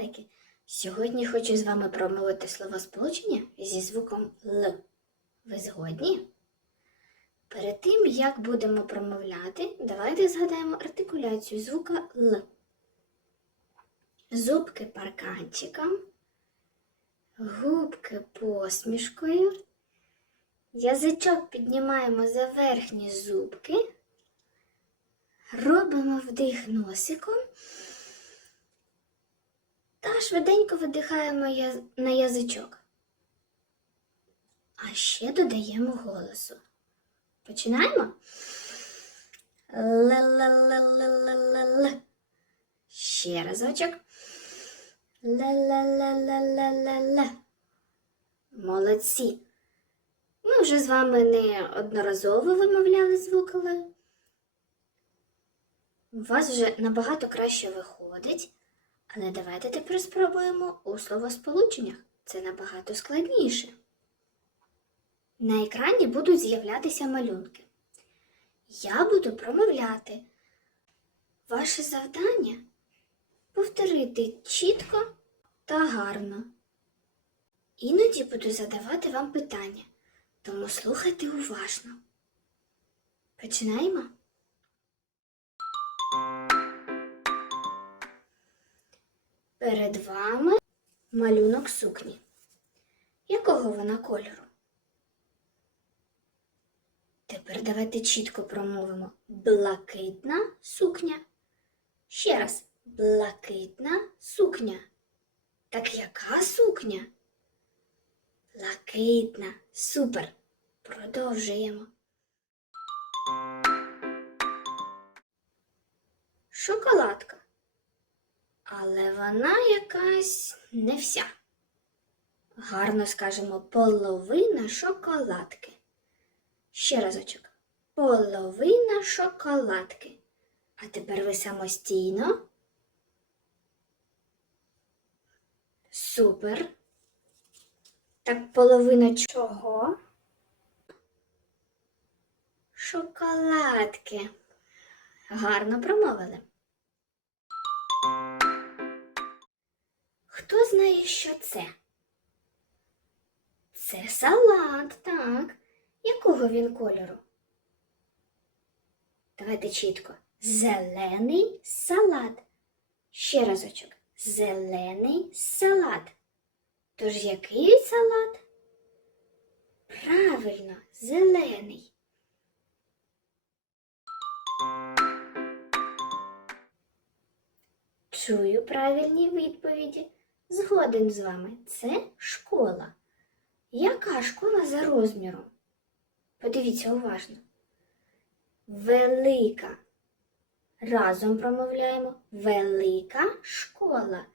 смайлики. Сьогодні хочу з вами промовити словосполучення зі звуком Л. Ви згодні? Перед тим, як будемо промовляти, давайте згадаємо артикуляцію звука Л. Зубки парканчиком, губки посмішкою, язичок піднімаємо за верхні зубки, робимо вдих носиком та швиденько видихаємо на язичок. А ще додаємо голосу. Починаємо. Л-ла-ла-ла-ла-ла-ла. Ще разочок. Ла-ла-ла-ла-ла-ла-ла. Молодці. Ми вже з вами не одноразово вимовляли звук. У вас вже набагато краще виходить. Але давайте тепер спробуємо у словосполученнях. Це набагато складніше. На екрані будуть з'являтися малюнки. Я буду промовляти. Ваше завдання повторити чітко та гарно. Іноді буду задавати вам питання, тому слухайте уважно. Починаємо? Перед вами малюнок сукні. Якого вона кольору? Тепер давайте чітко промовимо блакитна сукня. Ще раз блакитна сукня. Так яка сукня? Блакитна. Супер. Продовжуємо. Шоколадка. Але вона якась не вся. Гарно скажемо половина шоколадки. Ще разочок. Половина шоколадки. А тепер ви самостійно. Супер. Так половина чого? Шоколадки. Гарно промовили. Хто знає, що це? Це салат, так. Якого він кольору? Давайте чітко. Зелений салат. Ще разочок. Зелений салат. Тож який салат? Правильно, зелений. Чую правильні відповіді. Згоден з вами. Це школа. Яка школа за розміром? Подивіться уважно. Велика. Разом промовляємо. Велика школа.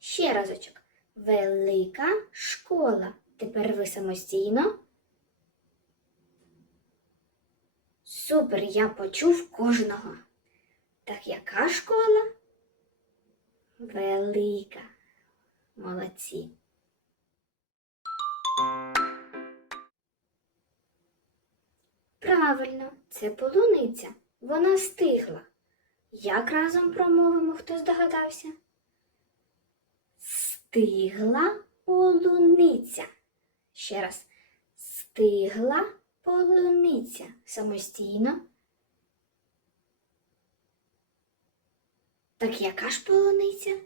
Ще разочок. Велика школа. Тепер ви самостійно. Супер, я почув кожного. Так яка школа? Велика. Молодці. Правильно, це полуниця. Вона стигла. Як разом промовимо, хто здогадався? Стигла полуниця. Ще раз. Стигла полуниця. Самостійно. Так яка ж полуниця?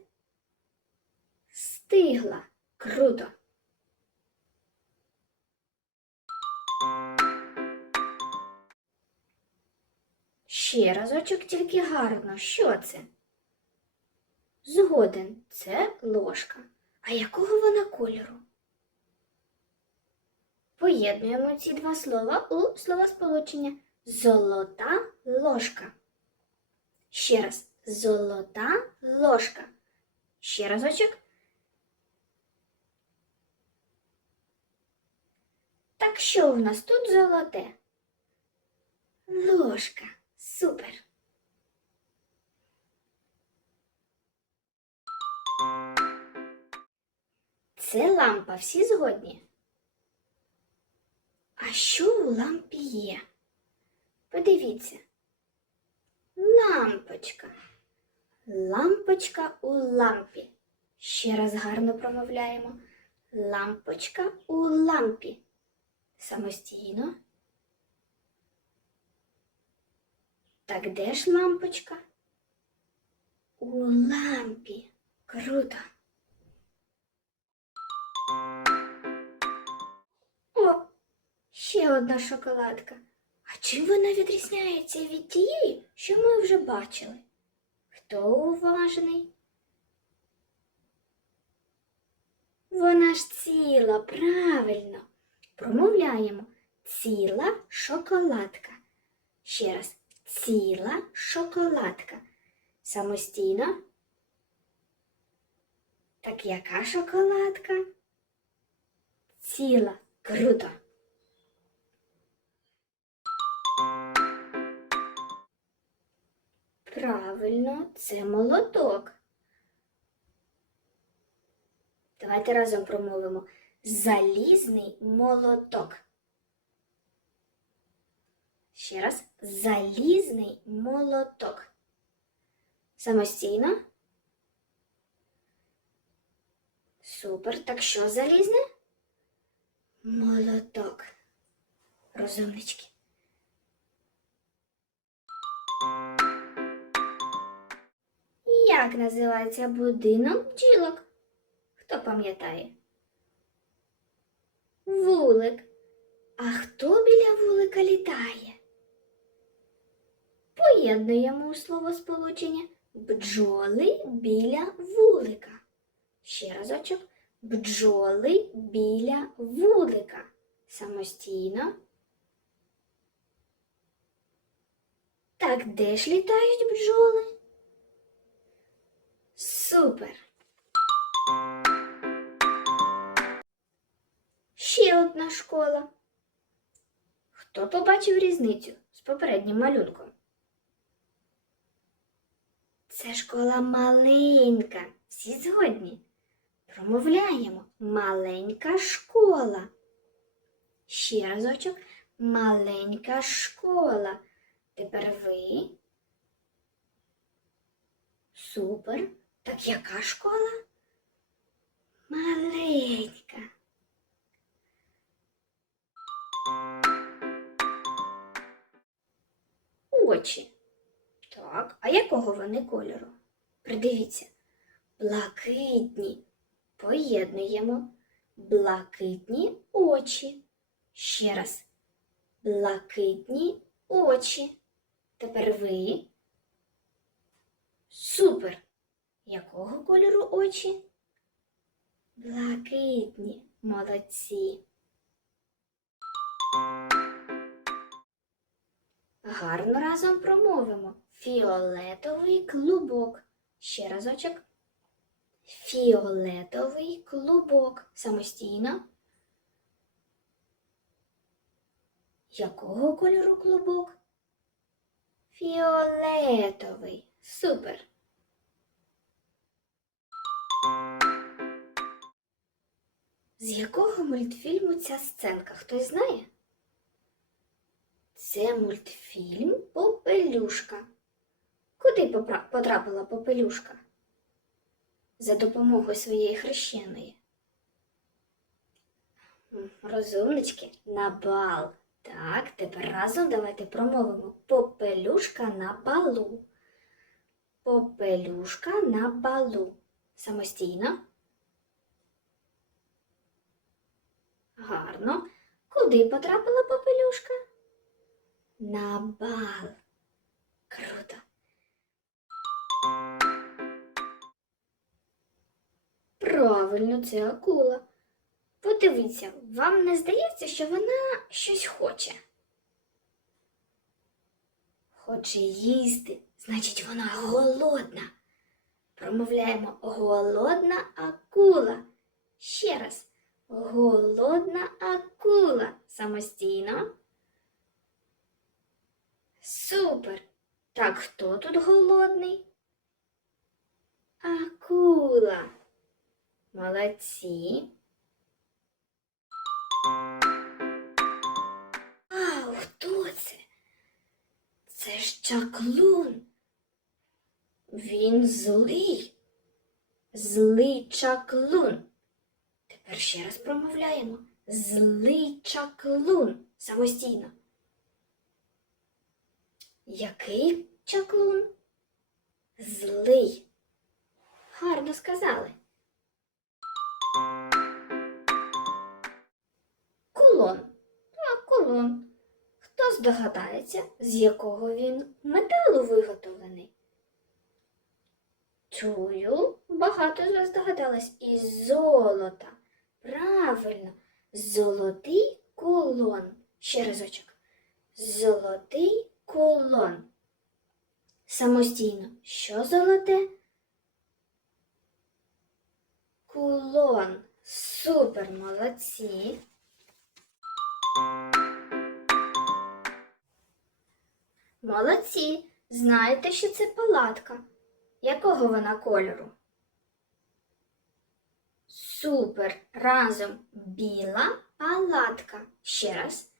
Стигла. Круто. Ще разочок тільки гарно. Що це? Згоден, це ложка. А якого вона кольору? Поєднуємо ці два слова у словосполучення золота ложка. Ще раз золота ложка. Ще разочок. Так що в нас тут золоте? Ложка. Супер. Це лампа, всі згодні? А що у лампі є? Подивіться. Лампочка. Лампочка у лампі. Ще раз гарно промовляємо. Лампочка у лампі. Самостійно. Так де ж лампочка? У лампі. Круто. О, ще одна шоколадка. А чим вона відрізняється від тієї, що ми вже бачили? Хто уважний? Вона ж ціла, правильно. Промовляємо ціла шоколадка. Ще раз ціла шоколадка. Самостійно. Так яка шоколадка? Ціла. Круто. Правильно, це молоток. Давайте разом промовимо залізний молоток. Ще раз залізний молоток. Самостійно. Супер. Так що залізне? Молоток. Розумнички. Як називається будинок бджілок? Хто пам'ятає? Вулик. А хто біля вулика літає? Поєднуємо у словосполучення бджоли біля вулика. Ще разочок. Бджоли біля вулика. Самостійно. Так де ж літають бджоли? Супер! Ще одна школа. Хто побачив різницю з попереднім малюнком? Це школа маленька. Всі згодні. Промовляємо маленька школа. Ще разочок. Маленька школа. Тепер ви. Супер. Так яка школа? Маленька. Очі. Так, а якого вони кольору? Придивіться. Блакитні. Поєднуємо. Блакитні очі. Ще раз. Блакитні очі. Тепер ви. Супер. Якого кольору очі? Блакитні. Молодці. Гарно разом промовимо. Фіолетовий клубок. Ще разочок. Фіолетовий клубок. Самостійно. Якого кольору клубок? Фіолетовий. Супер. З якого мультфільму ця сценка? Хтось знає? Це мультфільм Попелюшка. Куди потрапила Попелюшка? За допомогою своєї хрещеної. Розумнички на бал. Так, тепер разом давайте промовимо Попелюшка на балу. Попелюшка на балу. Самостійно. Гарно. Куди потрапила попелюшка? На бал. Круто. Правильно, це акула. Подивіться, вам не здається, що вона щось хоче? Хоче їсти, значить вона голодна. Промовляємо голодна акула. Ще раз. Голодна акула. Самостійно. Супер! Так хто тут голодний? Акула. Молодці. Вау, хто це? Це ж чаклун. Він злий. Злий чаклун. Тепер ще раз промовляємо. Злий чаклун. Самостійно. Який чаклун? Злий. Гарно сказали. Кулон. Так, кулон. Хто здогадається, з якого він металу виготовлений? Чую, багато з вас здогадалось. Із золота. Правильно, золотий кулон. Ще разочок. Золотий кулон. Самостійно. Що золоте? Кулон. Супер, молодці. Молодці. Знаєте, що це палатка? Якого вона кольору? Супер. Разом біла палатка. Ще раз.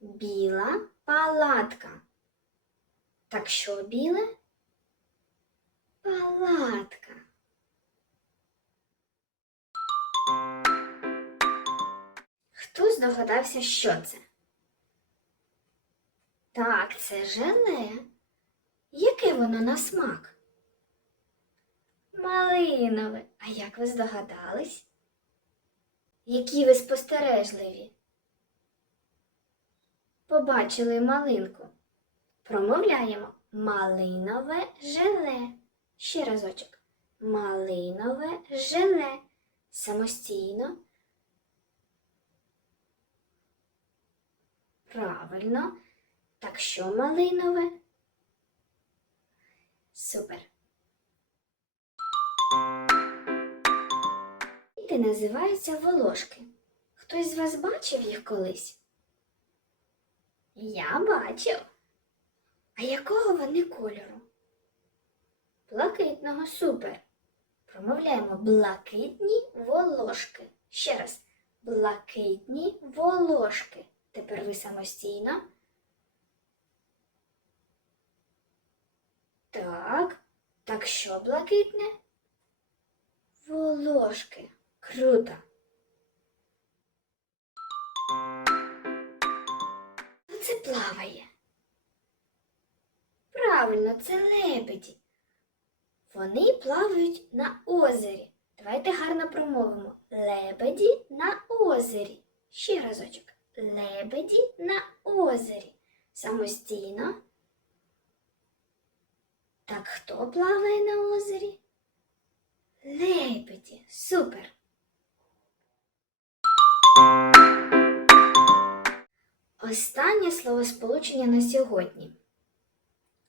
Біла палатка. Так що біле? Палатка. Хто здогадався, що це? Так, це желе. Яке воно на смак? Малинове. А як ви здогадались? Які ви спостережливі? Побачили малинку. Промовляємо малинове желе. Ще разочок. Малинове желе. Самостійно. Правильно. Так що малинове? Супер. Діти називаються волошки. Хтось з вас бачив їх колись? Я бачив. А якого вони кольору? Блакитного супер. Промовляємо блакитні волошки. Ще раз. Блакитні волошки. Тепер ви самостійно. Так. Так що блакитне? Волошки. Круто. Це плаває? Правильно, це лебеді. Вони плавають на озері. Давайте гарно промовимо. Лебеді на озері. Ще разочок. Лебеді на озері. Самостійно. Так хто плаває на озері? Лебеді. Супер. Останнє словосполучення на сьогодні.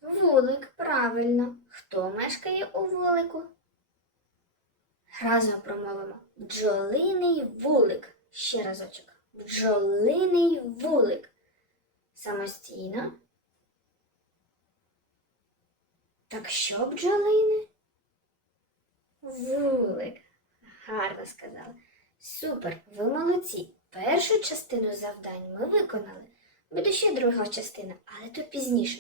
Вулик, правильно. Хто мешкає у вулику? Разом промовимо бджолиний вулик. Ще разочок. Бджолиний вулик. Самостійно. Так що бджолине? Вулик. Гарно сказали. Супер, ви молодці. Першу частину завдань ми виконали. Буде ще друга частина, але то пізніше.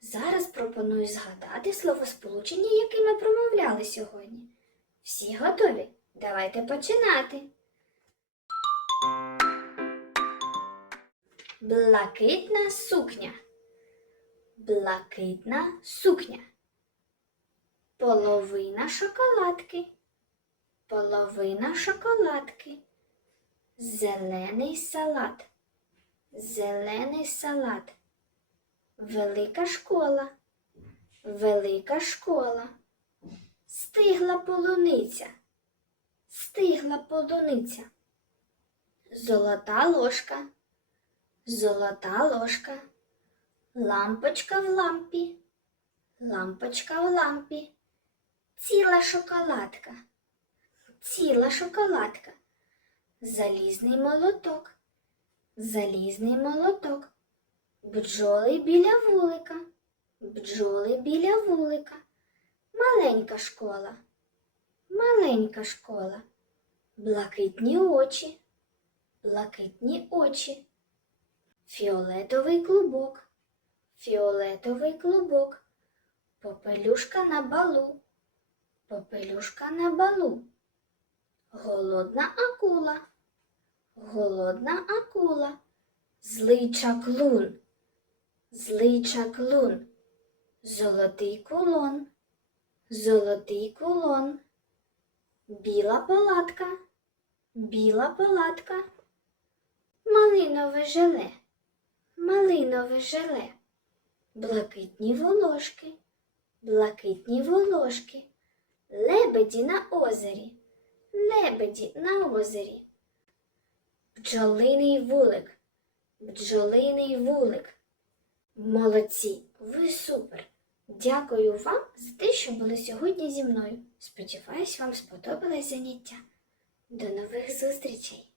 Зараз пропоную згадати словосполучення, які ми промовляли сьогодні. Всі готові? Давайте починати. Блакитна сукня. Блакитна сукня. Половина шоколадки. Половина шоколадки. Зелений салат. Зелений салат. Велика школа. Велика школа. Стигла полуниця. Стигла полуниця. Золота ложка. Золота ложка. Лампочка в лампі. Лампочка в лампі. Ціла шоколадка. Ціла шоколадка. Залізний молоток. Залізний молоток. Бджоли біля вулика. Бджоли біля вулика. Маленька школа. Маленька школа. Блакитні очі. Блакитні очі. Фіолетовий клубок. Фіолетовий клубок. Попелюшка на балу. Попелюшка на балу. Голодна акула. Голодна акула. Злий чаклун. Злий чаклун. Золотий кулон. Золотий кулон. Біла палатка. Біла палатка. Малинове желе. Малинове желе. Блакитні волошки. Блакитні волошки. Лебеді на озері. Лебеді на озері. Бджолиний вулик. Бджолиний вулик. Молодці, ви супер! Дякую вам за те, що були сьогодні зі мною. Сподіваюсь, вам сподобалось заняття. До нових зустрічей!